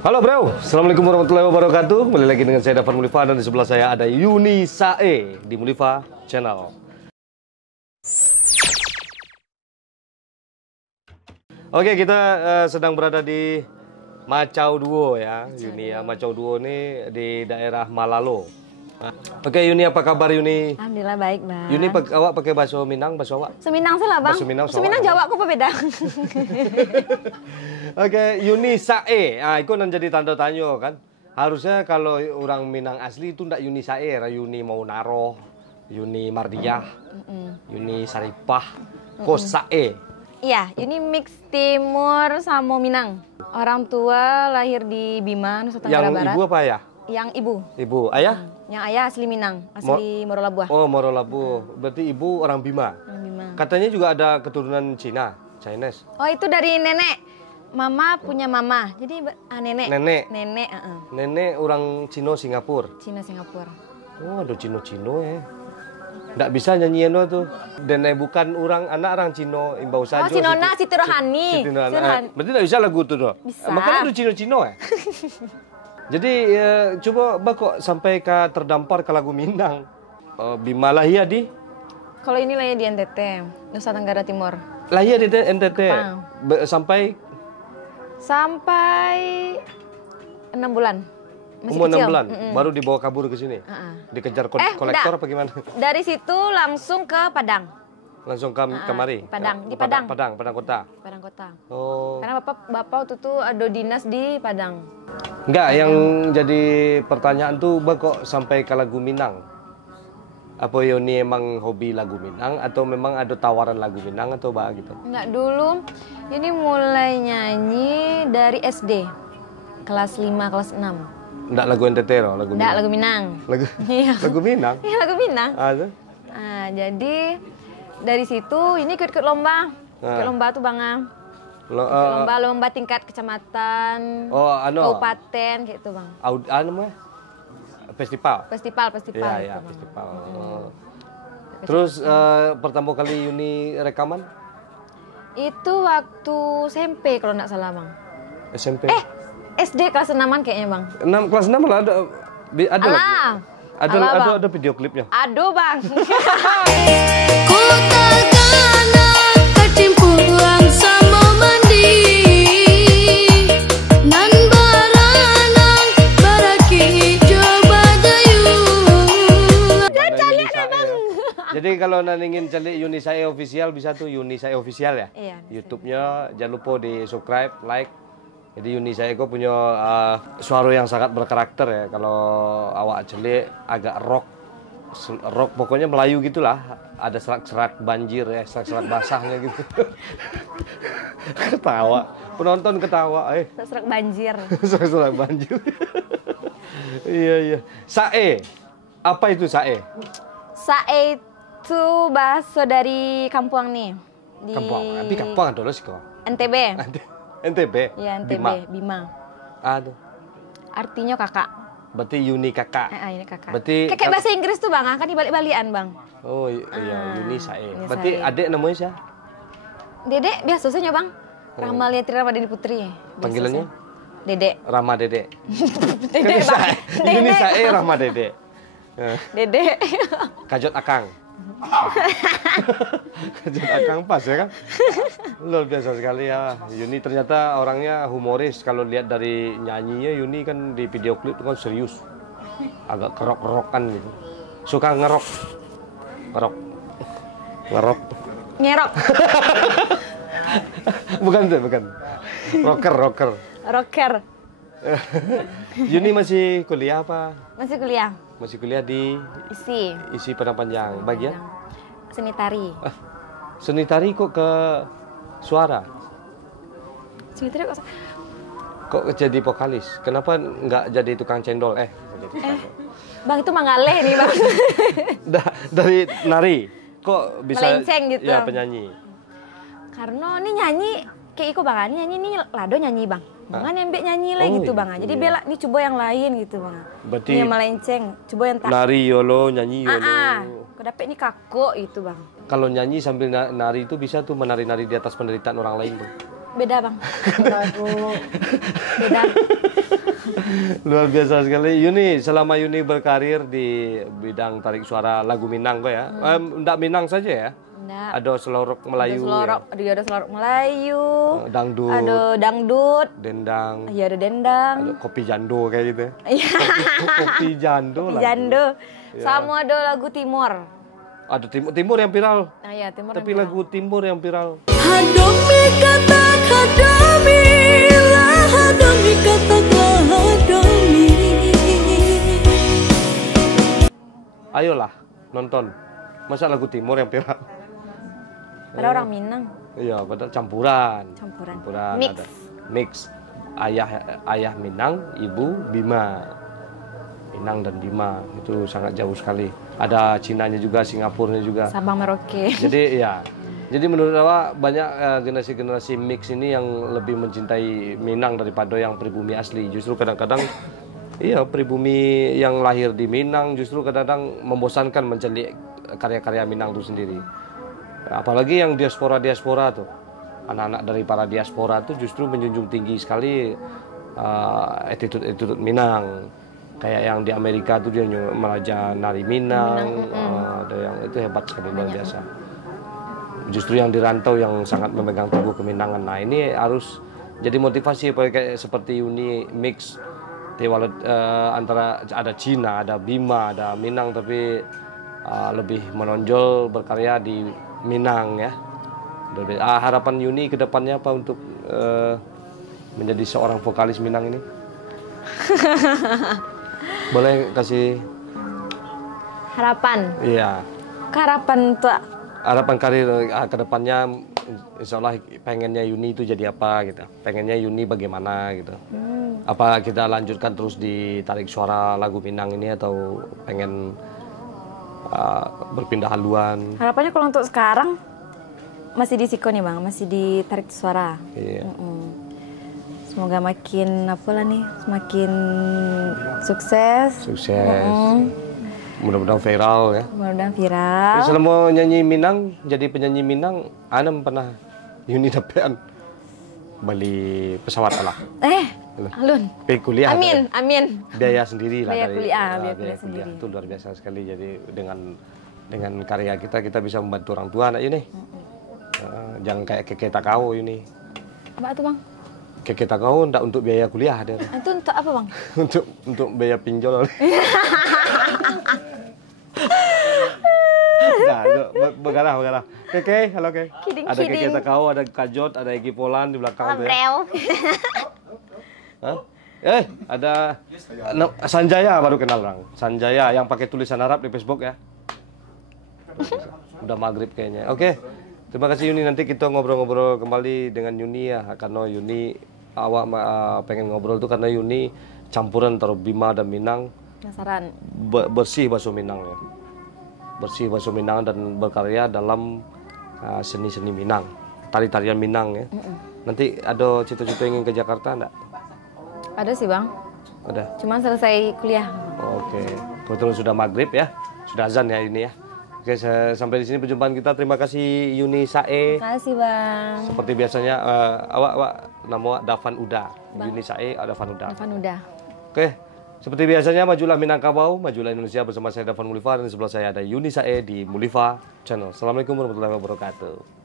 Halo bro, Assalamualaikum warahmatullahi wabarakatuh. Kembali lagi dengan saya Dafan Mulifa dan di sebelah saya ada Yuni Sae di Mulifa Channel. Oke, kita sedang berada di Macau Duo ya, Yuni ya. Macau Duo ini di daerah Malalo. Oke Yuni, apa kabar Yuni? Alhamdulillah baik bang. Yuni, awak pakai bahasa Minang, bahasa awak? Seminang sih lah bang. Seminang Jawa aku beda. Oke, Yuni Sae. Ah, itu nanti jadi tanda tanya kan. Harusnya kalau orang Minang asli itu ndak Yuni Sae, Yuni Maunaro, Yuni Mardiah, Yuni Saripah, kok Sae. Iya, ini mix Timur sama Minang. Orang tua lahir di Bima, Nusa Tenggara Barat. Yang ibu apa ya? Yang ibu. Ibu, ayah? Yang ayah asli Minang, asli Morolabuah. Oh, Morolabuah. Berarti ibu orang Bima. Orang Bima. Katanya juga ada keturunan Cina, Chinese. Oh, itu dari nenek. Mama punya mama. Jadi nenek. Nenek. Nenek, Nenek orang Cino Singapura. Cina Singapura. Oh, ada Cino-Cino ya. Nggak bisa nyanyiin tuh. Dan bukan anak orang Cino, imbau saja. Oh, Cinona, Siti Rohani. Berarti nggak bisa lagu tuh dong? Bisa. Makanya ada Cino-Cino ya? Jadi coba kok sampai terdampar ke lagu Minang. Bima lahir di? Kalau ini lahir di NTT, Nusa Tenggara Timur. Lahir di NTT? Sampai 6 bulan. Masih umur 6 kecil. bulan? Baru dibawa kabur ke sini? Dikejar kolektor apa gimana? Dari situ langsung ke Padang. Langsung kemari? Padang, di Padang kota? Padang kota. Oh. Karena bapak waktu itu ada dinas di Padang. Enggak, yang jadi pertanyaan tuh kok sampai ke lagu Minang? Apa Yoni emang hobi lagu Minang atau memang ada tawaran lagu Minang atau apa gitu? Enggak, dulu ini mulai nyanyi dari SD. Kelas 5, kelas 6. Enggak lagu NTT loh, lagu Minang? Enggak, lagu Minang. Iya. Lagu Minang? Iya, lagu Minang. Ada? Nah, jadi dari situ ini ikut lomba. Ikut lomba tuh Bang. Lomba tingkat kecamatan, kabupaten gitu Bang. Namanya? Festival? Festival Iya, gitu, iya, festival. Terus pertama kali Yuni rekaman? Itu waktu SMP kalau nggak salah Bang. SMP? SD kelas 6-an kayaknya Bang. 6, kelas 6 lah ada lagu. Ada video klipnya. Aduh Bang. Ku takkan kecimpuang sama mandi nan baranang baraki coba dayu. Jadi kalau ingin cari Yuni Sae official bisa tuh Yuni Sae official ya. Iya. YouTube-nya jangan lupa di subscribe, like. Jadi Yuni Sae punya suara yang sangat berkarakter ya. Kalau awak celik agak rock pokoknya Melayu gitulah. Ada serak-serak banjir ya, serak-serak basahnya gitu. Ketawa, penonton ketawa. Serak banjir. Serak banjir. Iya. Sae, apa itu Sae? Sae itu bahasa dari Kampuang nih. Kampung, tapi Kampung ada sih kok. NTB. NTB? Iya, NTB, Bima. Aduh. Artinya kakak. Berarti Yuni kakak. Ini kakak. Berarti kayak bahasa Inggris tuh Bang, kan dibalik-balikan Bang. Oh iya, Yuni Sae. Yuni Berarti Sae. adik namanya siapa? Dedek biasanya Bang. Rahmaliatri Ramadhani Putri. Panggilannya? Dedek. Rama Dedek. Dedek Bang. Yuni Sae Rama Dedek. Dedek. Kajot Akang. Kajot Akang pas ya kan? Luar biasa sekali ya. Yuni ternyata orangnya humoris. Kalau lihat dari nyanyinya Yuni kan di video klip itu kan serius. Agak kerok-kerokan gitu. Suka ngerok. Ngerok. Bukan. Rocker. Yuni masih kuliah apa? Masih kuliah. Masih kuliah di isi Padang Panjang. Bagian? Seni tari. Seni tari kok ke suara? Seni tari Kok jadi vokalis? Kenapa nggak jadi tukang cendol? Bang itu mangaleh nih Bang. Dari nari, kok bisa melenceng gitu. Ya, penyanyi. Karena ini nyanyi kayak iko Bang, ini lado nyanyi Bang. Bang nembek nyanyi lah gitu Bang. Jadi bela nih coba yang lain gitu Bang. Berarti ini yang melenceng, coba yang tak. Nari yolo, nyanyi yolo. Kok dapet nih kakak itu Bang. Kalau nyanyi sambil nari itu bisa tuh menari-nari di atas penderitaan orang lain tuh. Beda Bang. Beda. Luar biasa sekali. Yuni, selama Yuni berkarir di bidang tarik suara lagu Minang kok ya? Enggak Minang saja ya? Enggak. Ada selorok Melayu Ada selorok Melayu. Dangdut. Ada dangdut. Dendang. Iya, ada dendang. Ada kopi jando kayak gitu. Iya. Kopi jando lah. Jando. Sama ada lagu Timur. Ada timur yang viral. Ah iya, Timur. Tapi lagu timur yang viral. Hadomi kata hadomi lah, hadomi katakanlah hadomi. Ayolah nonton. Masa lagu timur yang viral? Ada orang Minang. Iya, padahal campuran. Mix. Ada mix. Ayah Minang, ibu Bima. Minang dan Bima itu sangat jauh sekali. Ada Cinanya juga, Singapurnya juga. Sabang Merauke. Jadi ya. Jadi menurut Awak banyak generasi-generasi mix ini yang lebih mencintai Minang daripada yang pribumi asli. Justru kadang-kadang iya, pribumi yang lahir di Minang justru kadang-kadang membosankan mencari karya-karya Minang itu sendiri. Apalagi yang diaspora tuh. Anak-anak dari para diaspora tuh justru menjunjung tinggi sekali attitude Minang. Kayak yang di Amerika tuh dia meraja nari Minang. Ada yang itu hebat sekali, luar biasa. Justru yang di rantau yang sangat memegang teguh keminangan. Nah, ini harus jadi motivasi kayak seperti Yuni mix. Walau antara ada Cina, ada Bima, ada Minang, tapi lebih menonjol berkarya di Minang ya. Harapan Yuni ke depannya apa untuk menjadi seorang vokalis Minang ini? Boleh kasih harapan? Iya. Harapan tuh. Harapan karir ke depannya, insya Allah pengennya Yuni itu jadi apa gitu. Pengennya Yuni bagaimana gitu. Apa kita lanjutkan terus di tarik suara lagu Minang ini atau pengen berpindah haluan? Harapannya kalau untuk sekarang masih di Siko nih Bang, masih di tarik suara. Iya. Semoga makin semakin sukses. Mudah-mudahan viral ya. Mudah-mudahan viral. Selama nyanyi Minang, jadi penyanyi Minang, Anem pernah Yuni dapetan beli pesawat lah. Alun. Kuliah. Amin. Biaya sendiri lah. Biaya kuliah sendiri. Itu luar biasa sekali. Jadi dengan karya kita bisa membantu orang tua anak ini. Jangan kayak Keke Takao ini. Apa itu Bang? Keke Takao enggak untuk biaya kuliah dia. Itu untuk apa Bang? untuk biaya pinjol. Nah, begarah. Keke, halo Keke. Ada Keke Takao, ada Kajot, ada Egi Polan di belakang tuh ya. Hah? Ada Sanjaya baru kenal Bang. Sanjaya yang pakai tulisan Arab di Facebook ya. Udah maghrib kayaknya. Oke. Terima kasih Yuni, nanti kita ngobrol-ngobrol kembali dengan Yuni ya. Karena Yuni awak pengen ngobrol tuh karena Yuni campuran antara Bima dan Minang. Penasaran. Bersih bahasa Minang ya. Bersih bahasa Minang dan berkarya dalam seni-seni Minang. Tari-tarian Minang ya. Nanti ada cita-cita ingin ke Jakarta enggak? Ada sih Bang. Ada. Cuman selesai kuliah. Oke. Kebetulan sudah maghrib ya. Sudah azan ya ini ya. Oke, sampai di sini perjumpaan kita. Terima kasih Yuni Sae. Terima kasih Bang. Seperti biasanya awak nama Dafan Uda. Bang. Yuni Sae, Dafan Uda. Dafan Uda. Oke. Seperti biasanya majulah Minangkabau, majulah Indonesia bersama saya Dafan Mulifa dan di sebelah saya ada Yuni Sae di Mulifa Channel. Assalamualaikum warahmatullahi wabarakatuh.